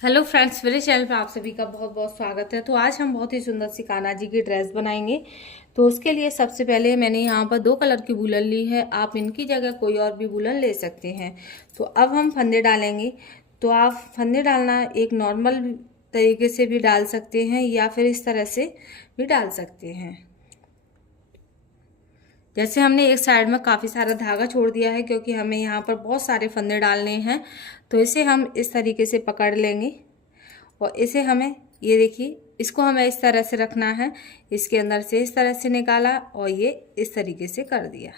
Hello friends, मेरे channel पे आप सभी का बहुत बहुत स्वागत है। तो आज हम बहुत ही सुंदर सी कान्हा जी की ड्रेस बनाएंगे। तो उसके लिए सबसे पहले मैंने यहाँ पर 2 कलर की वूलन ली है। आप इनकी जगह कोई और भी वूलन ले सकते हैं। तो अब हम फंदे डालेंगे। तो आप फंदे डालना एक नॉर्मल तरीके से भी डाल सकते हैं या फिर इस तरह से भी डाल सकते हैं। जैसे हमने एक साइड में काफ़ी सारा धागा छोड़ दिया है क्योंकि हमें यहाँ पर बहुत सारे फंदे डालने हैं। तो इसे हम इस तरीके से पकड़ लेंगे और इसे हमें, ये देखिए, इसको हमें इस तरह से रखना है। इसके अंदर से इस तरह से निकाला और ये इस तरीके से कर दिया,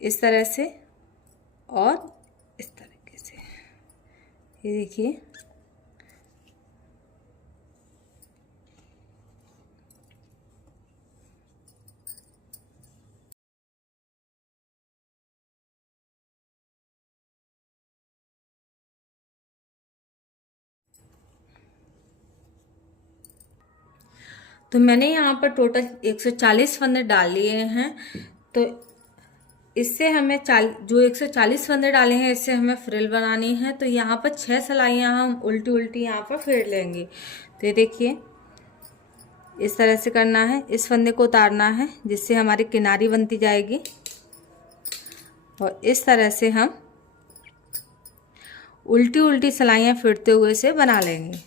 इस तरह से और इस तरीके से। ये देखिए, तो मैंने यहाँ पर टोटल 140 फंदे डाल लिए हैं। तो इससे हमें जो 140 फंदे डाले हैं इससे हमें फ्रिल बनानी है। तो यहाँ पर 6 सिलाइयाँ हम उल्टी उल्टी यहाँ पर फेर लेंगे। तो ये देखिए, इस तरह से करना है। इस फंदे को उतारना है जिससे हमारी किनारी बनती जाएगी और इस तरह से हम उल्टी उल्टी सिलाइयाँ फिरते हुए इसे बना लेंगे।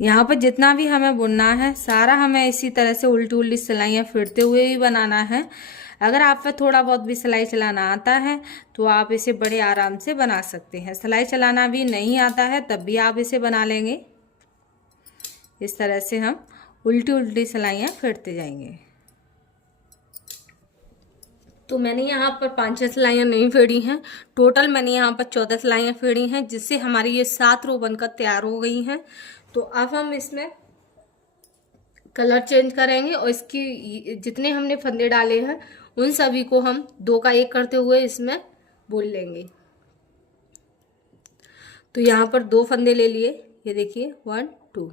यहाँ पर जितना भी हमें बुनना है सारा हमें इसी तरह से उल्टी उल्टी सिलाइयाँ फिरते हुए ही बनाना है। अगर आप पे थोड़ा बहुत भी सिलाई चलाना आता है तो आप इसे बड़े आराम से बना सकते हैं। सिलाई चलाना भी नहीं आता है तब भी आप इसे बना लेंगे। इस तरह से हम उल्टी उल्टी सिलाइयाँ फिरते जाएंगे। तो मैंने यहाँ पर 5-6 सिलाइयाँ नहीं फेड़ी हैं। टोटल मैंने यहाँ पर 14 सिलाइयाँ फेड़ी हैं जिससे हमारी ये 7 रो बनकर तैयार हो गई हैं। तो अब हम इसमें कलर चेंज करेंगे और इसकी जितने हमने फंदे डाले हैं उन सभी को हम 2 का 1 करते हुए इसमें बुन लेंगे। तो यहाँ पर 2 फंदे ले लिए, ये देखिए 1 2।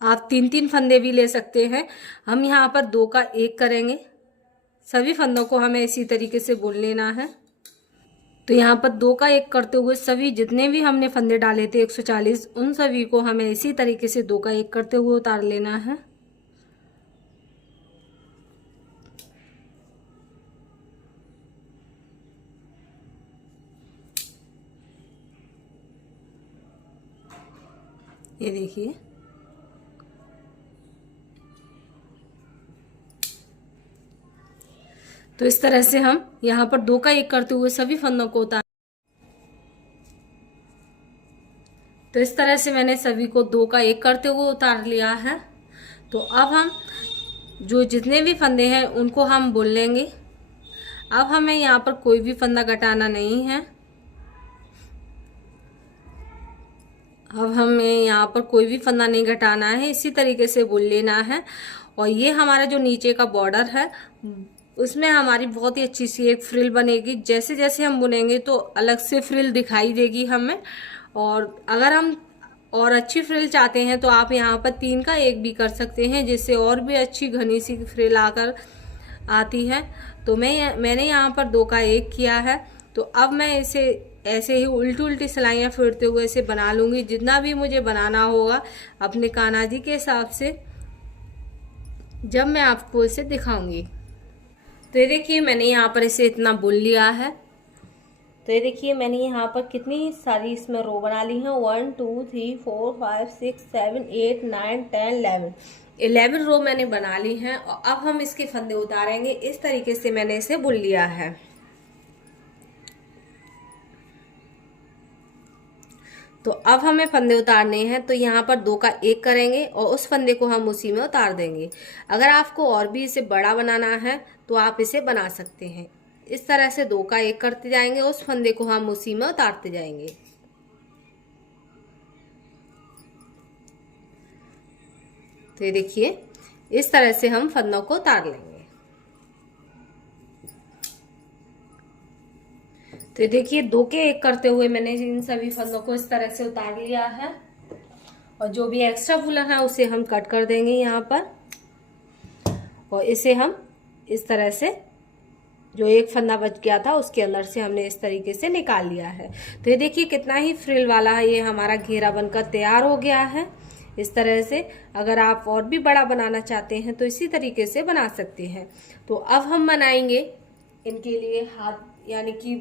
आप 3-3 फंदे भी ले सकते हैं। हम यहाँ पर 2 का 1 करेंगे। सभी फंदों को हमें इसी तरीके से बुन लेना है। तो यहाँ पर 2 का 1 करते हुए सभी जितने भी हमने फंदे डाले थे 140, उन सभी को हमें इसी तरीके से 2 का 1 करते हुए उतार लेना है। ये देखिए, तो इस तरह से हम यहाँ पर 2 का 1 करते हुए सभी फंदों को उतार। तो इस तरह से मैंने सभी को 2 का 1 करते हुए उतार लिया है। तो अब हम जो जितने भी फंदे हैं उनको हम बुन लेंगे। अब हमें यहाँ पर कोई भी फंदा घटाना नहीं है। अब हमें यहाँ पर कोई भी फंदा नहीं घटाना है, इसी तरीके से बुन लेना है। और ये हमारा जो नीचे का बॉर्डर है उसमें हमारी बहुत ही अच्छी सी एक फ्रिल बनेगी। जैसे जैसे हम बुनेंगे तो अलग से फ्रिल दिखाई देगी हमें। और अगर हम और अच्छी फ्रिल चाहते हैं तो आप यहाँ पर 3 का 1 भी कर सकते हैं जिससे और भी अच्छी घनी सी फ्रिल आकर आती है। तो मैंने यहाँ पर 2 का 1 किया है। तो अब मैं इसे ऐसे ही उल्टी उल्टी सिलाइयाँ फिरते हुए इसे बना लूँगी। जितना भी मुझे बनाना होगा अपने कान्हा जी के हिसाब से जब मैं आपको इसे दिखाऊंगी। तो ये देखिए, मैंने यहाँ पर इसे इतना बुन लिया है। तो ये देखिए, मैंने यहाँ पर कितनी सारी इसमें रो बना ली हैं। 1 2 3 4 5 6 7 8 9 10 11 रो मैंने बना ली हैं। और अब हम इसके फंदे उतारेंगे। इस तरीके से मैंने इसे बुन लिया है। तो अब हमें फंदे उतारने हैं। तो यहाँ पर 2 का 1 करेंगे और उस फंदे को हम उसी में उतार देंगे। अगर आपको और भी इसे बड़ा बनाना है तो आप इसे बना सकते हैं। इस तरह से 2 का 1 करते जाएंगे, उस फंदे को हम उसी में उतारते जाएंगे। तो ये देखिए, इस तरह से हम फंदों को उतार लेंगे। तो देखिए, 2 के 1 करते हुए मैंने इन सभी फंदों को इस तरह से उतार लिया है। और जो भी एक्स्ट्रा वूलन है उसे हम कट कर देंगे यहाँ पर, और इसे हम इस तरह से जो एक फंदा बच गया था उसके अंदर से हमने इस तरीके से निकाल लिया है। तो ये देखिए कितना ही फ्रिल वाला ये हमारा घेरा बनकर तैयार हो गया है। इस तरह से अगर आप और भी बड़ा बनाना चाहते हैं तो इसी तरीके से बना सकते हैं। तो अब हम बनाएंगे इनके लिए हाथ यानी कि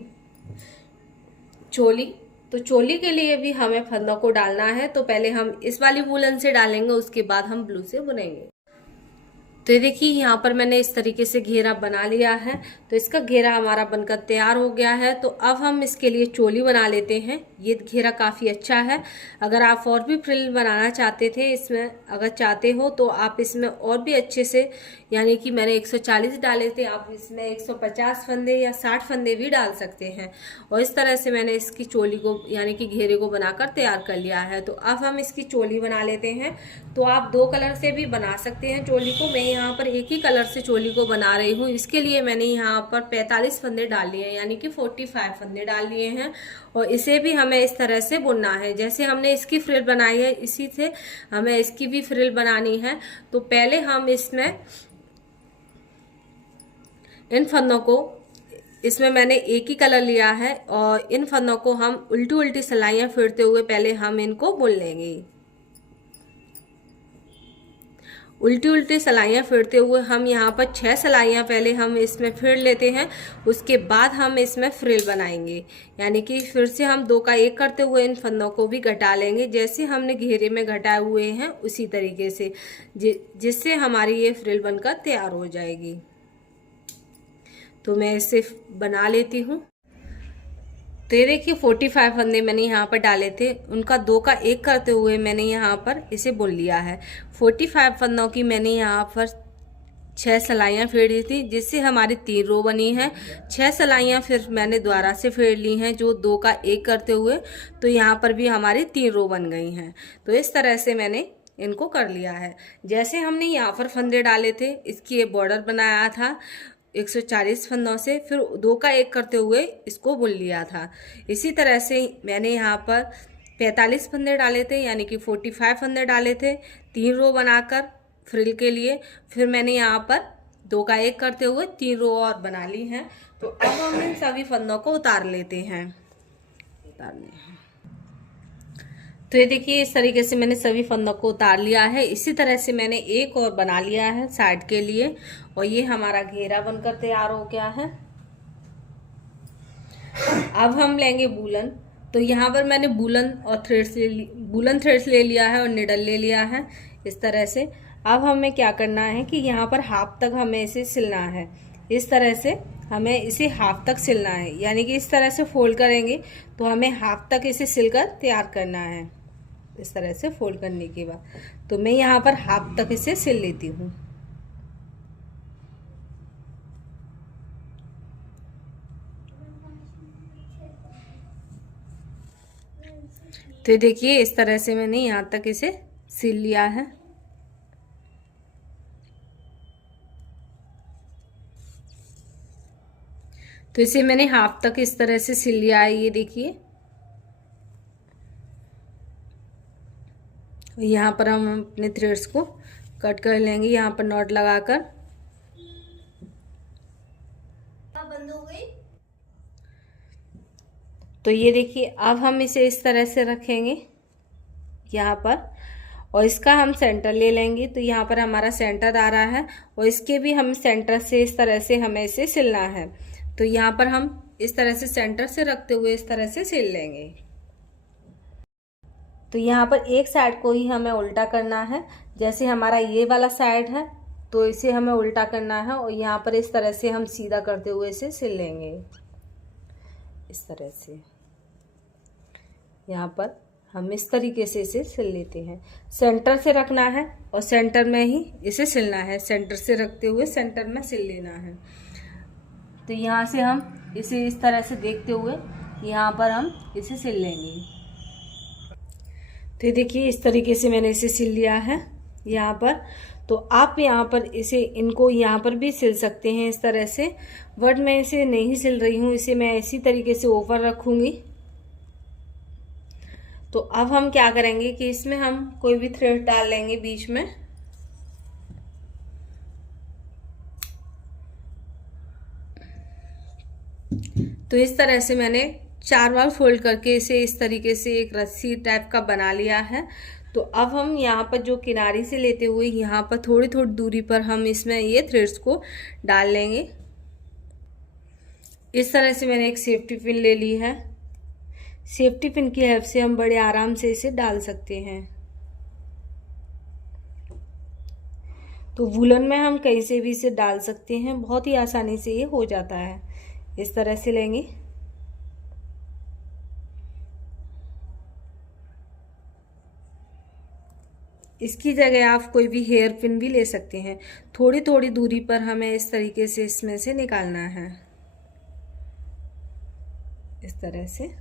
चोली। तो चोली के लिए भी हमें फंदों को डालना है। तो पहले हम इस वाली वूलन से डालेंगे, उसके बाद हम ब्लू से बुनेंगे। तो ये देखिए यहाँ पर मैंने इस तरीके से घेरा बना लिया है। तो इसका घेरा हमारा बनकर तैयार हो गया है। तो अब हम इसके लिए चोली बना लेते हैं। ये घेरा काफ़ी अच्छा है। अगर आप और भी फ्रिल बनाना चाहते थे इसमें, अगर चाहते हो तो आप इसमें और भी अच्छे से, यानी कि मैंने 140 डाले थे, आप इसमें 150 फंदे या 60 फंदे भी डाल सकते हैं। और इस तरह से मैंने इसकी चोली को यानी कि घेरे को बनाकर तैयार कर लिया है। तो अब हम इसकी चोली बना लेते हैं। तो आप 2 कलर से भी बना सकते हैं चोली को। मैं यहाँ पर एक ही कलर से चोली को बना रही हूँ। इसके लिए मैंने यहाँ पर 45 फंदे डाल लिए हैं, यानी कि 45 फंदे डाल लिए हैं। और इसे भी हमें इस तरह से बुनना है। जैसे हमने इसकी फ्रिल बनाई है इसी से हमें इसकी भी फ्रिल बनानी है। तो पहले हम इसमें इन फंदों को, इसमें मैंने एक ही कलर लिया है, और इन फंदों को हम उल्टी उल्टी सिलाइयाँ फेरते हुए पहले हम इनको बुन लेंगे। उल्टी उल्टी सिलाइयाँ फेरते हुए हम यहाँ पर 6 सिलाइयाँ पहले हम इसमें फेर लेते हैं। उसके बाद हम इसमें फ्रिल बनाएंगे, यानी कि फिर से हम 2 का 1 करते हुए इन फंदों को भी घटा लेंगे, जैसे हमने घेरे में घटाए हुए हैं उसी तरीके से, जिससे हमारी ये फ्रिल बनकर तैयार हो जाएगी। तो मैं इसे बना लेती हूँ। तो ये देखिए 45 फंदे मैंने यहाँ पर डाले थे, उनका 2 का 1 करते हुए मैंने यहाँ पर इसे बुन लिया है। 45 फंदों की मैंने यहाँ पर 6 सिलाइयाँ फेरी थी, जिससे हमारी 3 रो बनी है। 6 सिलाइयाँ फिर मैंने दोबारा से फेर ली हैं, जो 2 का 1 करते हुए। तो यहाँ पर भी हमारी 3 रो बन गई हैं। तो इस तरह से मैंने इनको कर लिया है। जैसे हमने यहाँ पर फंदे डाले थे, इसकी ये बॉर्डर बनाया था 140 फंदों से, फिर 2 का 1 करते हुए इसको बुन लिया था। इसी तरह से मैंने यहाँ पर 45 फंदे डाले थे, यानी कि 45 फंदे डाले थे 3 रो बनाकर फ्रिल के लिए। फिर मैंने यहाँ पर 2 का 1 करते हुए 3 रो और बना ली हैं। तो अब हम इन सभी फंदों को उतार लेते हैं। तो ये देखिए इस तरीके से मैंने सभी फंदों को उतार लिया है। इसी तरह से मैंने एक और बना लिया है साइड के लिए, और ये हमारा घेरा बनकर तैयार हो गया है। अब हम लेंगे वूलन। तो यहाँ पर मैंने वूलन थ्रेड्स ले लिया है और निडल ले लिया है इस तरह से। अब हमें क्या करना है कि यहाँ पर हाफ तक हमें इसे सिलना है। इस तरह से हमें इसे हाफ तक सिलना है, यानी कि इस तरह से फोल्ड करेंगे तो हमें हाफ तक इसे सिलकर तैयार करना है। इस तरह से फोल्ड करने के बाद तो मैं यहाँ पर हाफ तक इसे सिल लेती हूँ। तो देखिए इस तरह से मैंने यहाँ तक इसे सिल लिया है। तो इसे मैंने हाफ तक इस तरह से सिल लिया है, ये देखिए। यहाँ पर हम अपने थ्रेड्स को कट कर लेंगे, यहाँ पर नॉट लगाकर। बंद हो गई। तो ये देखिए अब हम इसे इस तरह से रखेंगे यहाँ पर, और इसका हम सेंटर ले लेंगे। तो यहाँ पर हमारा सेंटर आ रहा है, और इसके भी हम सेंटर से इस तरह से हमें इसे सिलना है। तो यहाँ पर हम इस तरह से सेंटर से रखते हुए इस तरह से सिल लेंगे। तो यहाँ पर एक साइड को ही हमें उल्टा करना है। जैसे हमारा ये वाला साइड है तो इसे हमें उल्टा करना है, और यहाँ पर इस तरह से हम सीधा करते हुए इसे सिल लेंगे। इस तरह से यहाँ पर हम इस तरीके से इसे सिल लेते हैं। सेंटर से रखना है और सेंटर में ही इसे सिलना है। सेंटर से रखते हुए सेंटर में सिल लेना है। तो यहाँ से हम इसे इस तरह से देखते हुए यहाँ पर हम इसे सिल लेंगे। तो देखिए इस तरीके से मैंने इसे सिल लिया है यहाँ पर। तो आप यहाँ पर इनको यहाँ पर भी सिल सकते हैं इस तरह से, बट मैं इसे नहीं सिल रही हूँ। इसे मैं इसी तरीके से ऊपर रखूँगी। तो अब हम क्या करेंगे कि इसमें हम कोई भी थ्रेड डाल लेंगे बीच में। तो इस तरह से मैंने 4 बार फोल्ड करके इसे इस तरीके से एक रस्सी टाइप का बना लिया है। तो अब हम यहाँ पर जो किनारे से लेते हुए यहाँ पर थोड़ी थोड़ी दूरी पर हम इसमें ये थ्रेड्स को डाल लेंगे। इस तरह से मैंने एक सेफ्टी पिन ले ली है। सेफ्टी पिन की हेल्प से हम बड़े आराम से इसे डाल सकते हैं। तो वूलन में हम कहीं से भी इसे डाल सकते हैं, बहुत ही आसानी से ये हो जाता है। इस तरह से लेंगे। इसकी जगह आप कोई भी हेयर पिन भी ले सकते हैं। थोड़ी थोड़ी दूरी पर हमें इस तरीके से इसमें से निकालना है, इस तरह से।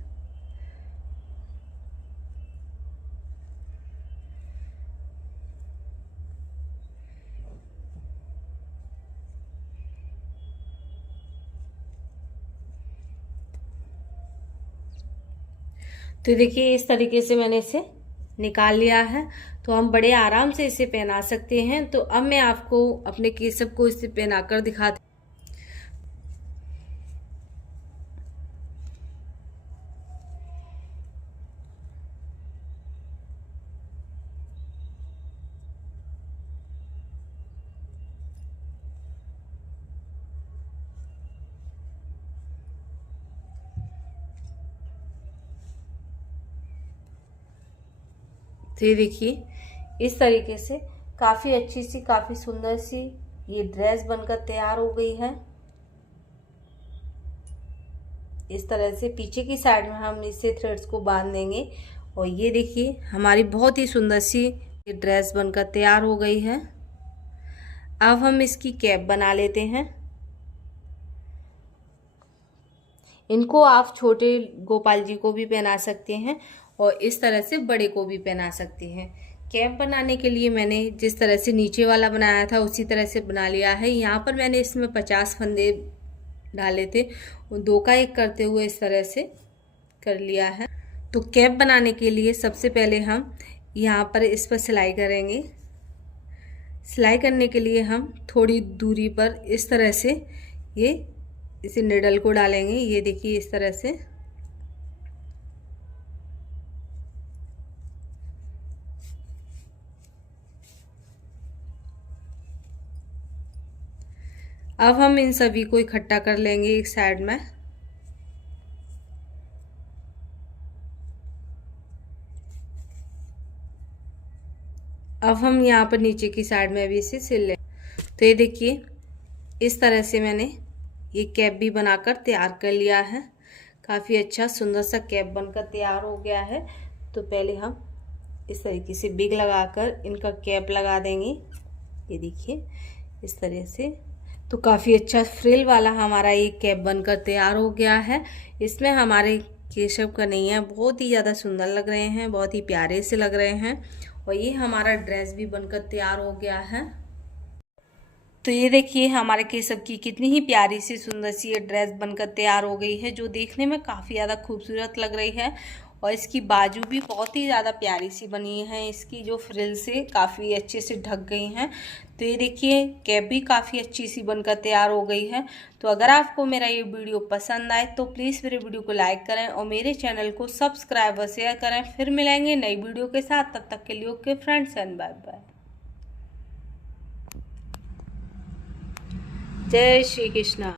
तो देखिए इस तरीके से मैंने इसे निकाल लिया है। तो हम बड़े आराम से इसे पहना सकते हैं। तो अब मैं आपको अपने केसब को इसे पहनाकर दिखाती। तो ये देखिए इस तरीके से काफ़ी अच्छी सी, काफ़ी सुंदर सी ये ड्रेस बनकर तैयार हो गई है। इस तरह से पीछे की साइड में हम इसे थ्रेड्स को बांध देंगे और ये देखिए हमारी बहुत ही सुंदर सी ये ड्रेस बनकर तैयार हो गई है। अब हम इसकी कैप बना लेते हैं। इनको आप छोटे गोपाल जी को भी पहना सकते हैं और इस तरह से बड़े को भी पहना सकते हैं। कैप बनाने के लिए मैंने जिस तरह से नीचे वाला बनाया था उसी तरह से बना लिया है। यहाँ पर मैंने इसमें 50 फंदे डाले थे, 2 का 1 करते हुए इस तरह से कर लिया है। तो कैप बनाने के लिए सबसे पहले हम यहाँ पर इस पर सिलाई करेंगे। सिलाई करने के लिए हम थोड़ी दूरी पर इस तरह से इसे निडल को डालेंगे। ये देखिए इस तरह से। अब हम इन सभी को इकट्ठा कर लेंगे एक साइड में। अब हम यहाँ पर नीचे की साइड में भी इसे सिल लें। तो ये देखिए इस तरह से मैंने ये कैप भी बनाकर तैयार कर लिया है। काफ़ी अच्छा सुंदर सा कैप बनकर तैयार हो गया है। तो पहले हम इस तरीके से बिग लगाकर इनका कैप लगा देंगे। ये देखिए इस तरह से। तो काफ़ी अच्छा फ्रिल वाला हमारा ये कैप बनकर तैयार हो गया है। इसमें हमारे केशव कन्हैया बहुत ही ज़्यादा सुंदर लग रहे हैं, बहुत ही प्यारे से लग रहे हैं। और ये हमारा ड्रेस भी बनकर तैयार हो गया है। तो ये देखिए हमारे केशव की कितनी ही प्यारी सी सुंदर सी ये ड्रेस बनकर तैयार हो गई है, जो देखने में काफ़ी ज़्यादा खूबसूरत लग रही है। और इसकी बाजू भी बहुत ही ज़्यादा प्यारी सी बनी है, इसकी जो फ्रिल से काफ़ी अच्छे से ढक गई हैं। तो ये देखिए कैप भी काफ़ी अच्छी सी बनकर तैयार हो गई है। तो अगर आपको मेरा ये वीडियो पसंद आए तो प्लीज़ मेरे वीडियो को लाइक करें और मेरे चैनल को सब्सक्राइब और शेयर करें। फिर मिलेंगे नई वीडियो के साथ, तब तक के लिए okay friends and bye bye. जय श्री कृष्णा।